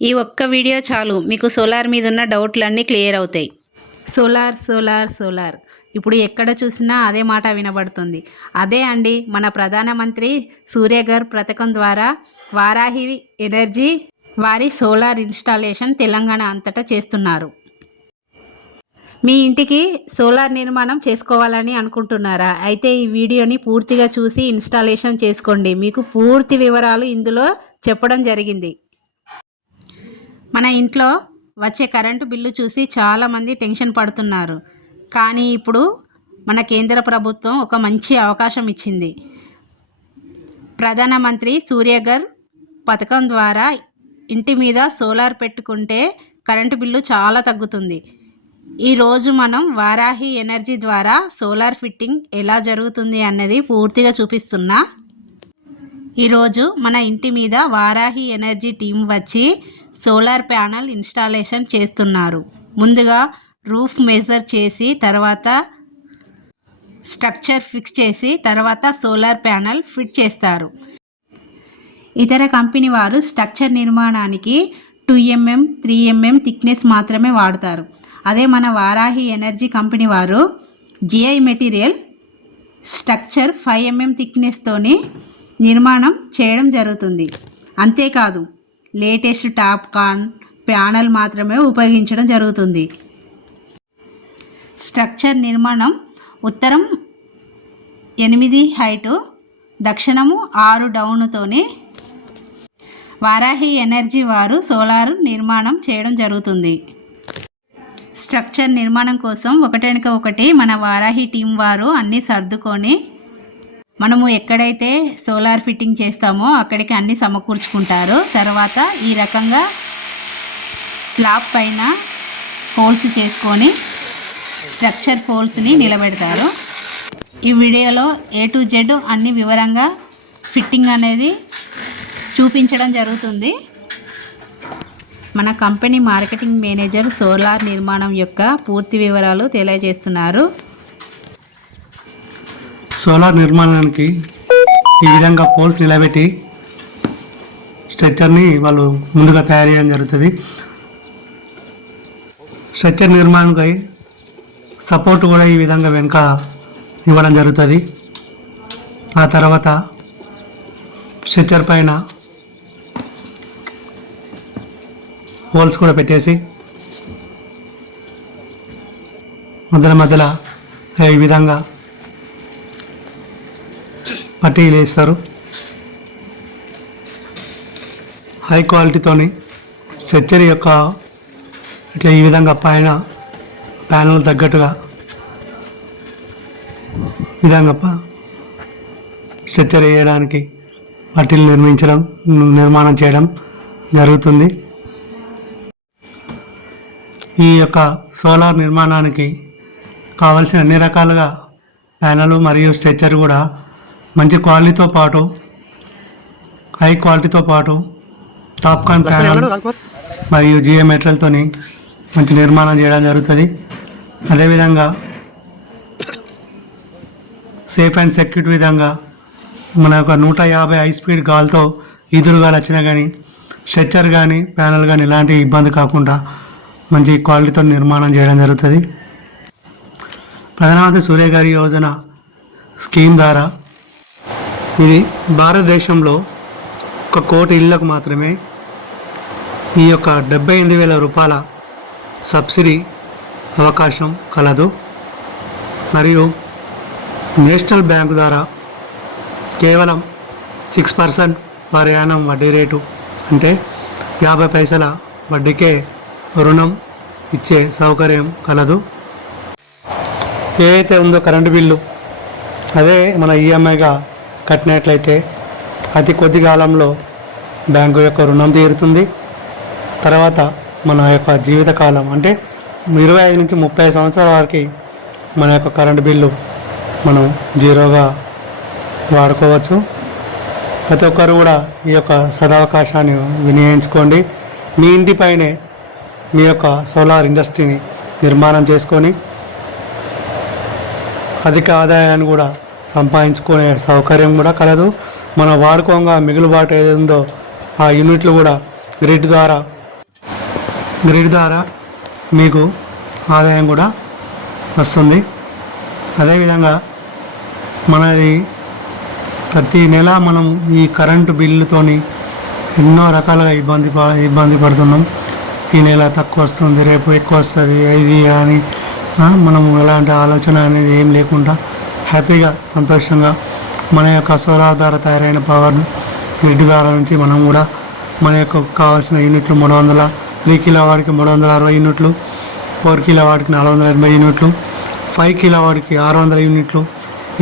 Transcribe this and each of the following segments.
ఈ ఒక్క వీడియో చాలు మీకు సోలార్ మీద ఉన్న డౌట్లన్నీ క్లియర్ అవుతాయి. సోలార్ సోలార్ సోలార్ ఇప్పుడు ఎక్కడ చూసినా అదే మాట వినబడుతుంది. అదే అండి మన ప్రధానమంత్రి సూర్యఘర్ పథకం ద్వారా వారాహి ఎనర్జీ వారి సోలార్ ఇన్స్టాలేషన్ తెలంగాణ అంతటా చేస్తున్నారు. మీ ఇంటికి సోలార్ నిర్మాణం చేసుకోవాలని అనుకుంటున్నారా? అయితే ఈ వీడియోని పూర్తిగా చూసి ఇన్స్టాలేషన్ చేసుకోండి. మీకు పూర్తి వివరాలు ఇందులో చెప్పడం జరిగింది. మన ఇంట్లో వచ్చే కరెంటు బిల్లు చూసి చాలామంది టెన్షన్ పడుతున్నారు. కానీ ఇప్పుడు మన కేంద్ర ప్రభుత్వం ఒక మంచి అవకాశం ఇచ్చింది. ప్రధానమంత్రి సూర్యఘర్ పథకం ద్వారా ఇంటి మీద సోలార్ పెట్టుకుంటే కరెంటు బిల్లు చాలా తగ్గుతుంది. ఈరోజు మనం వారాహి ఎనర్జీ ద్వారా సోలార్ ఫిట్టింగ్ ఎలా జరుగుతుంది అన్నది పూర్తిగా చూపిస్తున్నా. ఈరోజు మన ఇంటి మీద వారాహి ఎనర్జీ టీం వచ్చి సోలార్ ప్యానల్ ఇన్స్టాలేషన్ చేస్తున్నారు. ముందుగా రూఫ్ మెజర్ చేసి తర్వాత స్ట్రక్చర్ ఫిక్స్ చేసి తర్వాత సోలార్ ప్యానల్ ఫిట్ చేస్తారు. ఇతర కంపెనీ వారు స్ట్రక్చర్ నిర్మాణానికి 2 mm 3 mm థిక్నెస్ మాత్రమే వాడతారు. అదే మన వారాహి ఎనర్జీ కంపెనీ వారు జిఐ మెటీరియల్ స్ట్రక్చర్ 5 mm థిక్నెస్తోని నిర్మాణం చేయడం జరుగుతుంది. అంతేకాదు లేటెస్ట్ టాప్ కాన్ ప్యానల్ మాత్రమే ఉపయోగించడం జరుగుతుంది. స్ట్రక్చర్ నిర్మాణం ఉత్తరం 8 హైటు దక్షిణము 6 డౌన్తోనే వారాహి ఎనర్జీ వారు సోలార్ నిర్మాణం చేయడం జరుగుతుంది. స్ట్రక్చర్ నిర్మాణం కోసం ఒకటెనక ఒకటి మన వారాహి టీం వారు అన్నీ సర్దుకొని మనము ఎక్కడైతే సోలార్ ఫిట్టింగ్ చేస్తామో అక్కడికి అన్నీ సమకూర్చుకుంటారు. తర్వాత ఈ రకంగా స్లాబ్ పైన హోల్స్ చేసుకొని స్ట్రక్చర్ హోల్స్ని నిలబెడతారు. ఈ వీడియోలో A to Z అన్ని వివరంగా ఫిట్టింగ్ అనేది చూపించడం జరుగుతుంది. మన కంపెనీ మార్కెటింగ్ మేనేజర్ సోలార్ నిర్మాణం యొక్క పూర్తి వివరాలు తెలియజేస్తున్నారు. సోలార్ నిర్మాణానికి ఈ విధంగా పోల్స్ నిలబెట్టి స్ట్రక్చర్ని వాళ్ళు ముందుగా తయారు చేయడం జరుగుతుంది. స్ట్రక్చర్ నిర్మాణంకై సపోర్ట్ కూడా ఈ విధంగా వెనుక ఇవ్వడం జరుగుతుంది. ఆ తర్వాత స్ట్రక్చర్ పైన హోల్స్ కూడా పెట్టేసి మధ్యలో ఈ విధంగా పట్టీలు వేస్తారు. హై క్వాలిటీతోని స్ట్రక్చర్ యొక్క ఇట్లా ఈ విధంగా పైన ప్యానల్ తగ్గట్టుగా విధంగా స్ట్రక్చర్ వేయడానికి పట్టీలు నిర్మాణం చేయడం జరుగుతుంది. ఈ యొక్క సోలార్ నిర్మాణానికి కావాల్సిన అన్ని రకాలుగా ప్యానల్ మరియు స్ట్రక్చర్ కూడా మంచి క్వాలిటీతో పాటు హై క్వాలిటీతో పాటు టాప్ కాన్ ప్యానల్ మరియు జిఐ మెటీరియల్తో మంచి నిర్మాణం చేయడం జరుగుతుంది. అదేవిధంగా సేఫ్ అండ్ సెక్యూర్ విధంగా మన యొక్క 150 హై స్పీడ్ గాలితో ఈదురుగాలు వచ్చినా కానీ స్ట్రక్చర్ కానీ ప్యానల్ కానీ ఎలాంటి ఇబ్బంది కాకుండా మంచి క్వాలిటీతో నిర్మాణం చేయడం జరుగుతుంది. ప్రధానమంత్రి సూర్యఘర్ యోజన స్కీమ్ ద్వారా ఇది భారతదేశంలో 1 కోటి ఇళ్లకు మాత్రమే ఈ యొక్క 78,000 రూపాయల సబ్సిడీ అవకాశం కలదు. మరియు నేషనల్ బ్యాంకు ద్వారా కేవలం 6% పర్ యానం వడ్డీ రేటు అంటే 50 పైసల వడ్డీకే రుణం ఇచ్చే సౌకర్యం కలదు. ఏదైతే ఉందో కరెంటు బిల్లు అదే మన ఈఎంఐగా కట్టినట్లయితే అతి కొద్ది కాలంలో బ్యాంకు యొక్క రుణం తీరుతుంది. తర్వాత మన యొక్క జీవితకాలం అంటే 25 నుంచి 30 సంవత్సరాల వరకు మన యొక్క కరెంటు బిల్లు మనం జీరోగా వాడుకోవచ్చు. ప్రతి ఒక్కరు కూడా ఈ యొక్క సదవకాశాన్ని వినియోగించుకోండి. మీ ఇంటిపైనే మీ యొక్క సోలార్ ఇండస్ట్రీని నిర్మాణం చేసుకొని అధిక ఆదాయాన్ని కూడా సంపాదించుకునే సౌకర్యం కూడా కలదు. మనం వాడుకోగా మిగులుబాటు ఏదో ఉందో ఆ యూనిట్లు కూడా గ్రిడ్ ద్వారా గ్రిడ్ ద్వారా మీకు ఆదాయం కూడా వస్తుంది. అదేవిధంగా మనది ప్రతి నెల మనం ఈ కరెంటు బిల్లుతోని ఎన్నో రకాలుగా ఇబ్బంది పడుతున్నాం. ఈ నెల తక్కువ వస్తుంది, రేపు ఎక్కువ వస్తుంది, ఇది అని మనం ఎలాంటి ఆలోచన అనేది ఏం లేకుండా హ్యాపీగా సంతోషంగా మన యొక్క సోలార్ ద్వారా తయారైన పవర్ గ్రిడ్ ద్వారా నుంచి మనం కూడా మన యొక్క కావాల్సిన యూనిట్లు 300, 3 కిలోవాట్కి 360 యూనిట్లు, 4 కిలోవాట్కి 480 యూనిట్లు, 5 కిలోవాట్కి 600 యూనిట్లు,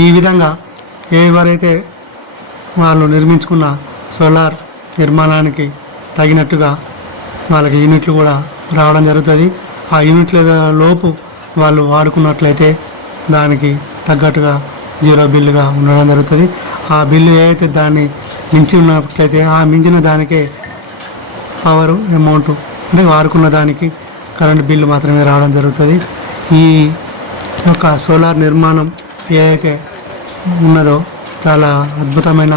ఈ విధంగా ఎవరైతే వాళ్ళు నిర్మించుకున్న సోలార్ నిర్మాణానికి తగినట్టుగా వాళ్ళకి యూనిట్లు కూడా రావడం జరుగుతుంది. ఆ యూనిట్ల లోపు వాళ్ళు వాడుకున్నట్లయితే దానికి తగ్గట్టుగా జీరో బిల్లుగా ఉండడం జరుగుతుంది. ఆ బిల్లు ఏదైతే దాన్ని మించి ఉన్నట్లయితే ఆ మించిన దానికే పవర్ అమౌంట్ అంటే వాడుకున్న దానికి కరెంట్ బిల్లు మాత్రమే రావడం జరుగుతుంది. ఈ యొక్క సోలార్ నిర్మాణం ఏదైతే ఉన్నదో చాలా అద్భుతమైన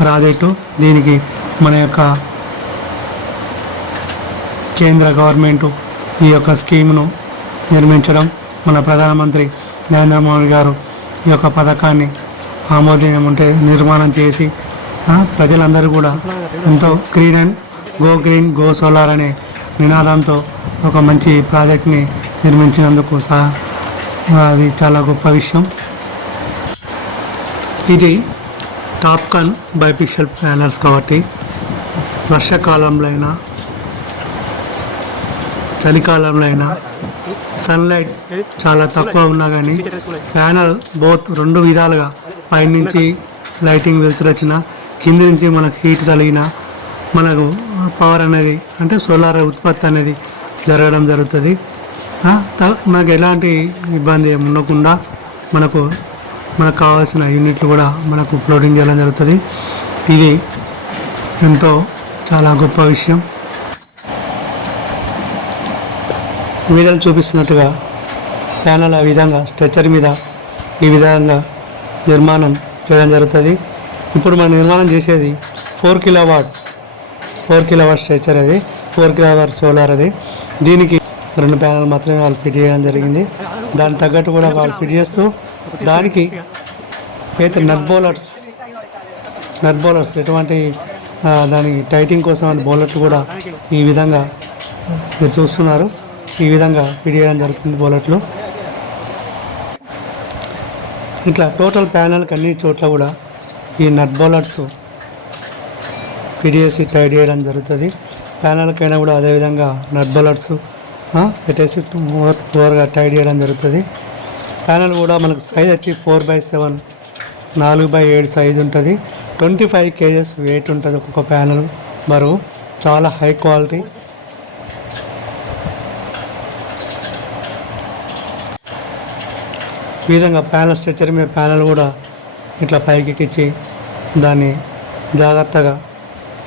ప్రాజెక్టు. దీనికి మన యొక్క కేంద్ర గవర్నమెంట్ ఈ యొక్క స్కీమ్ను నిర్మించడం, మన ప్రధానమంత్రి నరేంద్ర మోడీ గారు ఈ యొక్క పథకాన్ని ఆమోదం ఉంటే నిర్మాణం చేసి ప్రజలందరూ కూడా ఎంతో గ్రీన్ గో సోలార్ అనే నినాదంతో ఒక మంచి ప్రాజెక్ట్ని నిర్మించినందుకు అది చాలా గొప్ప విషయం. ఇది టాప్కాన్ బైపిక్షల్ ప్యానల్స్ కాబట్టి వర్షాకాలంలో అయినా చలికాలంలో అయినా సన్లైట్ చాలా తక్కువ ఉన్నా కానీ ప్యానల్ రెండు విధాలుగా పైనుంచి లైటింగ్ వెళ్తురొచ్చిన కింది నుంచి మనకు హీట్ కలిగిన మనకు పవర్ అనేది అంటే సోలార్ ఉత్పత్తి అనేది జరగడం జరుగుతుంది. మనకు ఎలాంటి ఇబ్బంది ఉండకుండా మనకు కావాల్సిన యూనిట్లు కూడా మనకు ఫ్లోటింగ్ చేయడం జరుగుతుంది. ఇది ఎంతో చాలా గొప్ప విషయం. వీడియోలు చూపిస్తున్నట్టుగా ప్యానల్ ఆ విధంగా స్ట్రెచ్చర్ మీద ఈ విధంగా నిర్మాణం చేయడం జరుగుతుంది. ఇప్పుడు మనం నిర్మాణం చేసేది 4 కిలోవాట్ స్ట్రెచ్చర్, అది 4 కిలోవాట్ సోలార్. అది దీనికి 2 ప్యానల్ మాత్రమే వాళ్ళు ఫిట్ చేయడం జరిగింది. దానికి తగ్గట్టు కూడా వాళ్ళు ఫిట్ చేస్తూ దానికి అయితే నట్ బౌలర్స్ ఎటువంటి దానికి టైటింగ్ కోసం బౌలర్లు కూడా ఈ విధంగా మీరు చూస్తున్నారు. ఈ విధంగా ఫిట్ చేయడం జరుగుతుంది బౌలర్లు. ఇట్లా టోటల్ ప్యానల్కి అన్ని చోట్ల కూడా ఈ నట్ బౌలర్స్ ఫిట్ చేసి టైట్ చేయడం జరుగుతుంది. ప్యానల్కైనా కూడా అదేవిధంగా నట్ బౌలర్స్ పెట్టేసి ఫ్లోర్గా టైట్ చేయడం జరుగుతుంది. ప్యానల్ కూడా మనకు సైజ్ వచ్చి 4/7 4/7 సైజ్ ఉంటుంది. 25 kgs వెయిట్ ఉంటుంది ఒక్కొక్క ప్యానల్ బరువు. చాలా హై క్వాలిటీ. ఈ విధంగా ప్యానల్ స్ట్రెచ్చర్ మీద ప్యానల్ కూడా ఇట్లా పైకి ఎక్కించి దాన్ని జాగ్రత్తగా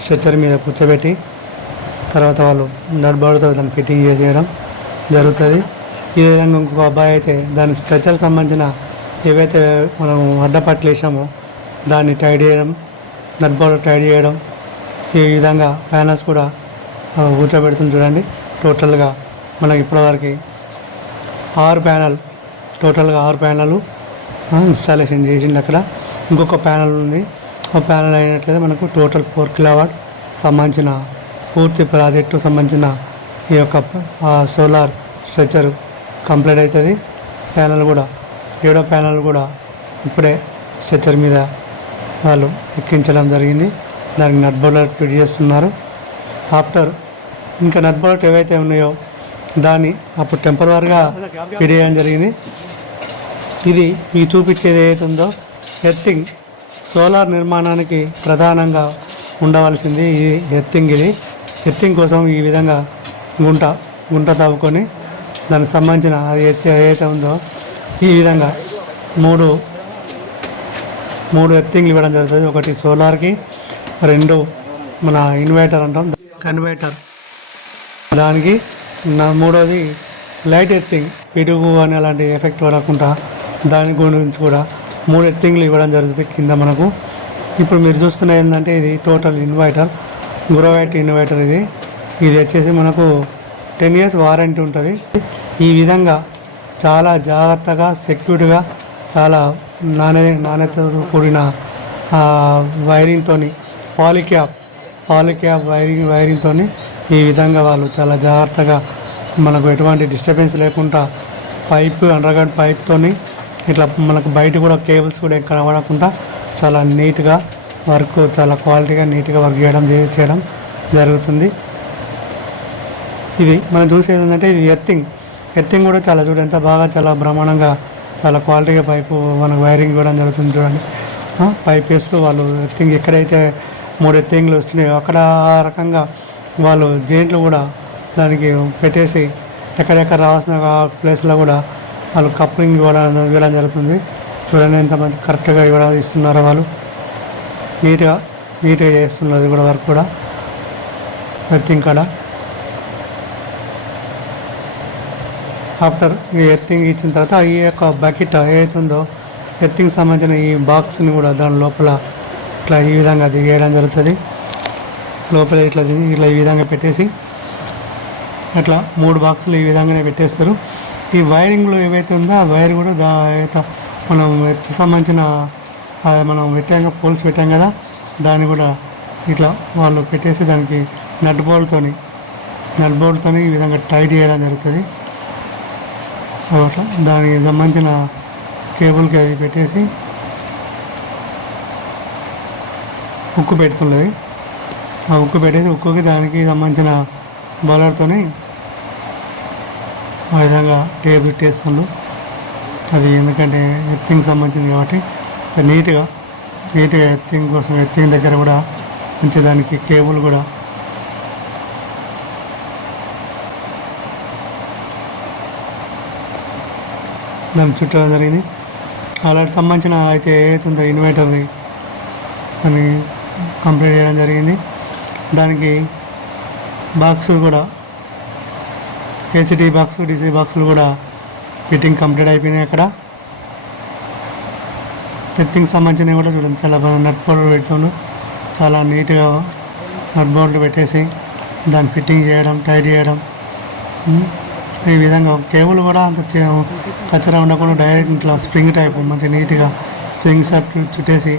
స్ట్రెచ్చర్ మీద కూర్చోబెట్టి తర్వాత వాళ్ళు నట్ బోర్డుతో దాన్ని ఫిట్టింగ్ చేయడం జరుగుతుంది. ఈ విధంగా ఇంకొక అబ్బాయి అయితే దాని స్ట్రెచ్చర్ సంబంధించిన ఏవైతే మనం అడ్డపట్లు వేసామో దాన్ని టైట్ చేయడం, నట్ బోర్డు టైట్ చేయడం, ఈ విధంగా ప్యానల్స్ కూడా కూర్చోబెడుతుంది. చూడండి, టోటల్గా మనకి ఇప్పటివరకు 6 ప్యానల్ ఇన్స్టాలేషన్ చేసింది. అక్కడ ఇంకొక ప్యానల్ ఉంది. ఒక ప్యానల్ అయినట్లయితే మనకు టోటల్ 4 కిలోవాట్ సంబంధించిన పూర్తి ప్రాజెక్టు సంబంధించిన ఈ యొక్క సోలార్ స్ట్రక్చర్ కంప్లీట్ అవుతుంది. ప్యానల్ కూడా 7వ ప్యానల్ కూడా ఇప్పుడే స్ట్రక్చర్ మీద వాళ్ళు ఎక్కించడం జరిగింది. దానికి నట్ బోల్ట్ ఫిట్ చేస్తున్నారు. ఆఫ్టర్ ఇంకా నట్ బోల్ట్ ఏవైతే ఉన్నాయో దాన్ని అప్పుడు టెంపరవరీగా ఫిట్ చేయడం జరిగింది. ఇది మీకు చూపించేది ఏదైతే ఉందో ఎర్తింగ్, సోలార్ నిర్మాణానికి ప్రధానంగా ఉండవలసింది ఈ ఎర్తింగ్. ఇది ఎర్తింగ్ కోసం ఈ విధంగా గుంట తవ్వుకొని దానికి సంబంధించిన అది ఏదైతే ఉందో ఈ విధంగా మూడు ఎర్తింగ్లు ఇవ్వడం జరుగుతుంది. ఒకటి సోలార్కి, 2 మన ఇన్వర్టర్ అంటాం కన్వర్టర్ దానికి, 3వది లైట్ ఎర్తింగ్, పిడుగు అని అలాంటి ఎఫెక్ట్ పడకుండా దాని గురించి కూడా 3 ఎర్తింగ్లు ఇవ్వడం జరుగుతుంది కింద మనకు. ఇప్పుడు మీరు చూస్తున్న ఏంటంటే ఇది టోటల్ ఇన్వర్టర్, గురవైట్ ఇన్వర్టర్. ఇది వచ్చేసి మనకు 10 years వారంటీ ఉంటుంది. ఈ విధంగా చాలా జాగ్రత్తగా సెక్యూర్డ్గా చాలా నాణ్యతతో కూడిన వైరింగ్తో పాలిక్యాప్ వైరింగ్తో ఈ విధంగా వాళ్ళు చాలా జాగ్రత్తగా మనకు ఎటువంటి డిస్టర్బెన్స్ లేకుండా అండర్గ్రౌండ్ పైప్తో ఇట్లా మనకు బయట కూడా కేబుల్స్ కూడా కనబడకుండా చాలా నీట్గా వర్క్, చాలా క్వాలిటీగా నీట్గా వర్క్ చేయడం జరుగుతుంది. ఇది మనం చూసేది ఏంటంటే ఇది ఎర్తింగ్ కూడా చాలా చూడండి ఎంత బాగా చాలా బ్రహ్మాండంగా చాలా క్వాలిటీగా పైపు మనకు వైరింగ్ ఇవ్వడం జరుగుతుంది. చూడండి పైప్ వేస్తూ వాళ్ళు ఎర్తింగ్ ఎక్కడైతే 3 ఎర్తింగ్లు వస్తున్నాయో అక్కడ ఆ రకంగా వాళ్ళు జెయింట్లు కూడా దానికి పెట్టేసి ఎక్కడెక్కడ రావాల్సిన ప్లేస్లో కూడా వాళ్ళు కప్లింగ్ ఇవ్వడం జరుగుతుంది. చూడండి ఎంత మంచి కరెక్ట్గా ఇస్తున్నారో వాళ్ళు నీట్గా చేస్తున్నారు కూడా వర్క్ కూడా ఎర్తింగ్ కాడ. ఆఫ్టర్ ఈ ఎర్తింగ్ ఇచ్చిన తర్వాత ఈ యొక్క బకెట్ ఏదైతుందో ఎర్తింగ్ సంబంధించిన ఈ బాక్స్ని కూడా దాని లోపల ఇట్లా ఈ విధంగా దిగేయడం జరుగుతుంది. లోపల ఇట్లా ఈ విధంగా పెట్టేసి అట్లా 3 బాక్సులు ఈ విధంగానే పెట్టేస్తారు. ఈ వైరింగ్లో ఏవైతే ఉందో ఆ వైర్ కూడా మనం ఎత్తు సంబంధించిన మనం పోల్స్ పెట్టాం కదా దాన్ని కూడా ఇట్లా వాళ్ళు పెట్టేసి దానికి నట్ బోల్ట్తో ఈ విధంగా టైట్ చేయడం జరుగుతుంది. అట్లా దానికి సంబంధించిన కేబుల్కి అది పెట్టేసి ఉక్కు పెడుతున్నది. ఆ ఉక్కు పెట్టేసి ఉక్కుకి దానికి సంబంధించిన బౌలర్తో ఆ విధంగా టేబుల్ ఇట్టేస్తుండ్రు. అది ఎందుకంటే ఎర్తింగ్ సంబంధించింది కాబట్టి నీట్గా ఎర్తింగ్ కోసం ఎర్తింగ్ దగ్గర కూడా మంచి దానికి కేబుల్ కూడా దాన్ని చుట్టడం జరిగింది. అలాంటి సంబంధించిన అయితే ఏదైతుందో ఇన్వర్టర్ది దాన్ని కంప్లీట్ చేయడం జరిగింది. దానికి బాక్స్ కూడా ఏసీటీ బాక్స్ డీసీ బాక్సులు కూడా ఫిట్టింగ్ కంప్లీట్ అయిపోయినాయి. అక్కడ ఎర్తింగ్ సంబంధించినవి కూడా చూడండి చాలా బాగా నట్ బోల్ట్ పెడుతుండు. చాలా నీట్గా నట్ బోల్ట్ పెట్టేసి దాన్ని ఫిట్టింగ్ చేయడం టైట్ చేయడం. ఈ విధంగా కేబుల్ కూడా అంత కచ్చరా ఉండకుండా డైరెక్ట్ ఇట్లా స్ప్రింగ్ టైప్ మంచి నీట్గా స్ప్రింగ్ సెట్ చుట్టేసి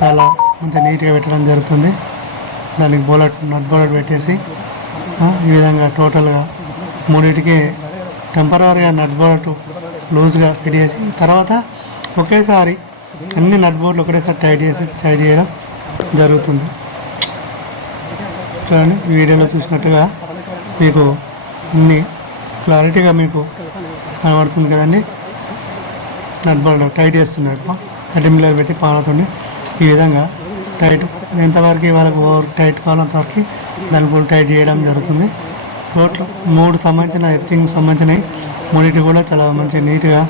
చాలా మంచి నీట్గా పెట్టడం జరుగుతుంది. దానికి నట్ బోలెట్ పెట్టేసి ఈ విధంగా టోటల్గా 3టికి టెంపరీగా నట్ బోల్ట్ లూజ్గా ఫిట్ చేసి తర్వాత ఒకేసారి అన్ని నట్ బోల్ట్లు ఒకటేసారి టైట్ చేయడం జరుగుతుంది. చూడండి ఈ వీడియోలో చూసినట్టుగా మీకు అన్ని క్లారిటీగా మీకు కనబడుతుంది కదండి. నట్ బోల్ట్ టైట్ చేస్తున్నారు మిల్లర్ పెట్టి పాలతో ఈ విధంగా టైట్ ఎంతవరకు వాళ్ళకు టైట్ కావాలంతవరకు దాని బోల్ట్ టైట్ చేయడం జరుగుతుంది. టోటల్ 3 సంబంధించిన ఎర్తింగ్ సంబంధించినవి 3 కూడా చాలా మంచి నీట్గా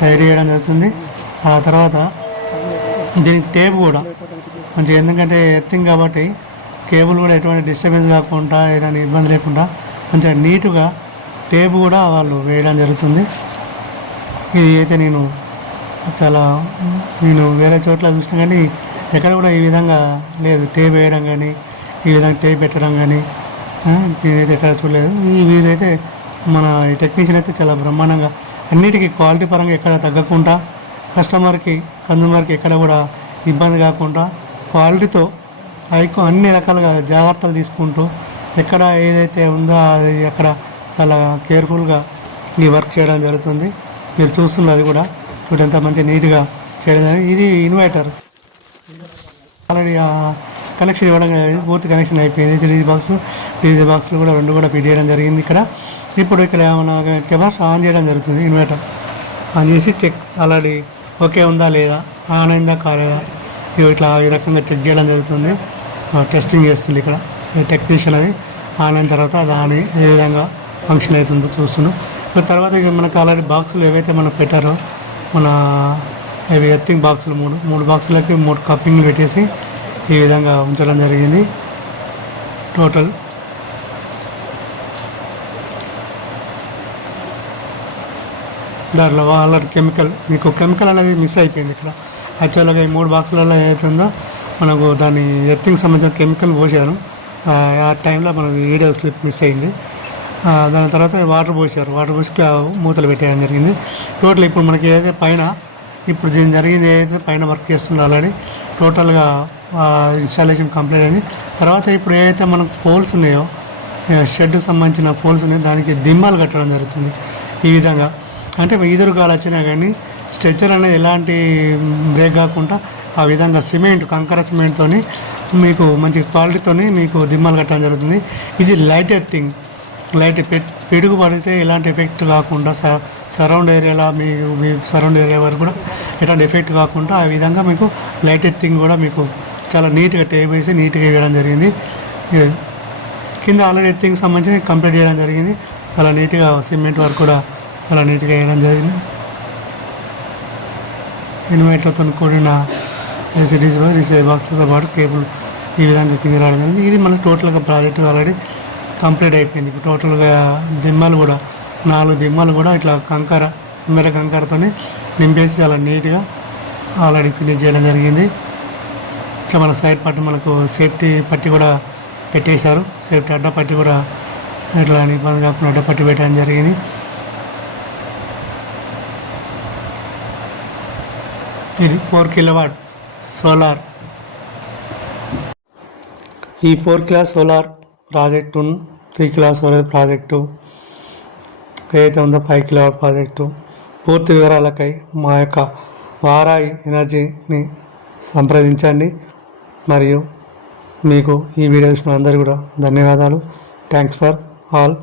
టైట్ చేయడం జరుగుతుంది. ఆ తర్వాత దీనికి టేప్ కూడా మంచిగా ఎందుకంటే ఎర్తింగ్ కాబట్టి కేబుల్ కూడా ఎటువంటి డిస్టర్బెన్స్ కాకుండా ఎలాంటి ఇబ్బంది లేకుండా మంచిగా నీట్గా టేప్ కూడా వాళ్ళు వేయడం జరుగుతుంది. ఇది అయితే నేను వేరే చోట్ల చూసినా కానీ ఎక్కడ కూడా ఈ విధంగా లేదు. టేప్ వేయడం కానీ ఈ విధంగా టేప్ పెట్టడం కానీ నేనైతే ఎక్కడ చూడలేదు. వీరైతే మన ఈ టెక్నీషియన్ అయితే చాలా బ్రహ్మాండంగా అన్నిటికీ క్వాలిటీ పరంగా ఎక్కడ తగ్గకుండా కన్జ్యూమర్కి ఎక్కడ కూడా ఇబ్బంది కాకుండా క్వాలిటీతో అన్ని రకాలుగా జాగ్రత్తలు తీసుకుంటూ ఎక్కడ ఏదైతే ఉందో అది అక్కడ చాలా కేర్ఫుల్గా ఈ వర్క్ చేయడం జరుగుతుంది. మీరు చూస్తున్నది కూడా చూడంత మంచి నీట్గా చేయడం జరిగింది. ఇది ఇన్వర్టర్ ఆల్రెడీ కనెక్షన్ ఇవ్వడం జరిగింది. పూర్తి కనెక్షన్ అయిపోయింది. డీజీ బాక్స్లు కూడా 2 కూడా ఫిట్ చేయడం జరిగింది. ఇప్పుడు ఇక్కడ మన కెపాసిటీ ఆన్ చేయడం జరుగుతుంది. ఇన్వర్టర్ ఆన్ చేసి చెక్ ఆల్రెడీ ఓకే ఉందా లేదా, ఆన్ అయిందా కాలేదా ఇట్లా ఈ రకంగా చెక్ చేయడం జరుగుతుంది. టెస్టింగ్ చేస్తుంది ఇక్కడ టెక్నీషియన్. అది ఆన్ అయిన తర్వాత దాని ఏ విధంగా ఫంక్షన్ అవుతుందో చూస్తున్నాం. తర్వాత ఇక మనకు ఆల్రెడీ బాక్సులు ఏవైతే మనం పెట్టారో అవి ఎర్తింగ్ బాక్సులు 3 బాక్సులకి 3 కప్పింగ్లు పెట్టేసి ఈ విధంగా ఉంచడం జరిగింది. టోటల్ దాంట్లో ఆల్రెడీ కెమికల్ అనేది మిస్ అయిపోయింది. ఇక్కడ యాక్చువల్గా ఈ 3 బాక్సులలో ఏదైతుందో మనకు దాన్ని ఎర్తింగ్ సంబంధించిన కెమికల్ పోసాను. ఆ టైంలో మనకు వీడియో స్లిప్ మిస్ అయింది. దాని తర్వాత వాటర్ పోసారు. వాటర్ పోసి మూతలు పెట్టేయడం జరిగింది. టోటల్ ఇప్పుడు మనకి ఏదైతే పైన ఇప్పుడు దీని జరిగింది ఏదైతే పైన వర్క్ చేస్తుందో ఆల్రెడీ టోటల్గా ఇన్స్టాలేషన్ కంప్లీట్ అయింది. తర్వాత ఇప్పుడు ఏదైతే మనకు పోల్స్ ఉన్నాయో షెడ్కి సంబంధించిన పోల్స్ ఉన్నాయి దానికి దిమ్మలు కట్టడం జరుగుతుంది. ఈ విధంగా అంటే ఈదురుగాలు వచ్చినా కానీ స్ట్రెచ్చర్ అనేది ఎలాంటి బ్రేక్ కాకుండా ఆ విధంగా సిమెంట్ కంకర సిమెంట్తో మీకు మంచి క్వాలిటీతో మీకు దిమ్మలు కట్టడం జరుగుతుంది. ఇది లైట్ ఎర్తింగ్, లైట్ పిడుగు పడితే ఎలాంటి ఎఫెక్ట్ కాకుండా సరౌండ్ ఏరియాలో మీ సరౌండ్ ఏరియా వరకు కూడా ఎలాంటి ఎఫెక్ట్ కాకుండా ఆ విధంగా మీకు లైట్ ఎర్తింగ్ కూడా మీకు చాలా నీట్గా టేప్ వేసి నీట్గా వేయడం జరిగింది. కింద ఆల్రెడీ ఎర్తింగ్ సంబంధించి కంప్లీట్ చేయడం జరిగింది. చాలా నీట్గా సిమెంట్ వర్క్ కూడా చాలా నీట్గా వేయడం జరిగింది. ఇన్వర్టర్తో కూడిన రిసీవ్ బాక్స్తో పాటు కేబుల్ ఈ విధంగా కింద రావడం జరిగింది. ఇది మన టోటల్గా ప్రాజెక్ట్ ఆల్రెడీ కంప్లీట్ అయిపోయింది. ఇప్పుడు టోటల్గా దిమ్మలు కూడా 4 దిమ్మలు కూడా ఇట్లా మెర కంకరతో నింపేసి చాలా నీట్గా ఆల్రెడీ ఫినిష్ చేయడం జరిగింది. ఇట్లా మన సైడ్ పట్టి మనకు సేఫ్టీ పట్టి కూడా పెట్టేశారు. సేఫ్టీ అడ్డపట్టి కూడా ఇట్లా ఇబ్బంది కాకుండా అడ్డపట్టి పెట్టడం జరిగింది. ఇది 4 కిలోవాట్ సోలార్. ఈ 4 kilo solar project 3 kilo solar project ఏదైతే ఉందో 5 కిలోవాట్ ప్రాజెక్టు పూర్తి వివరాలకై మా యొక్క వారాయి ఎనర్జీని సంప్రదించండి. మరియు మీకు ఈ వీడియో చూసిన అందరూ కూడా ధన్యవాదాలు. Thanks for all.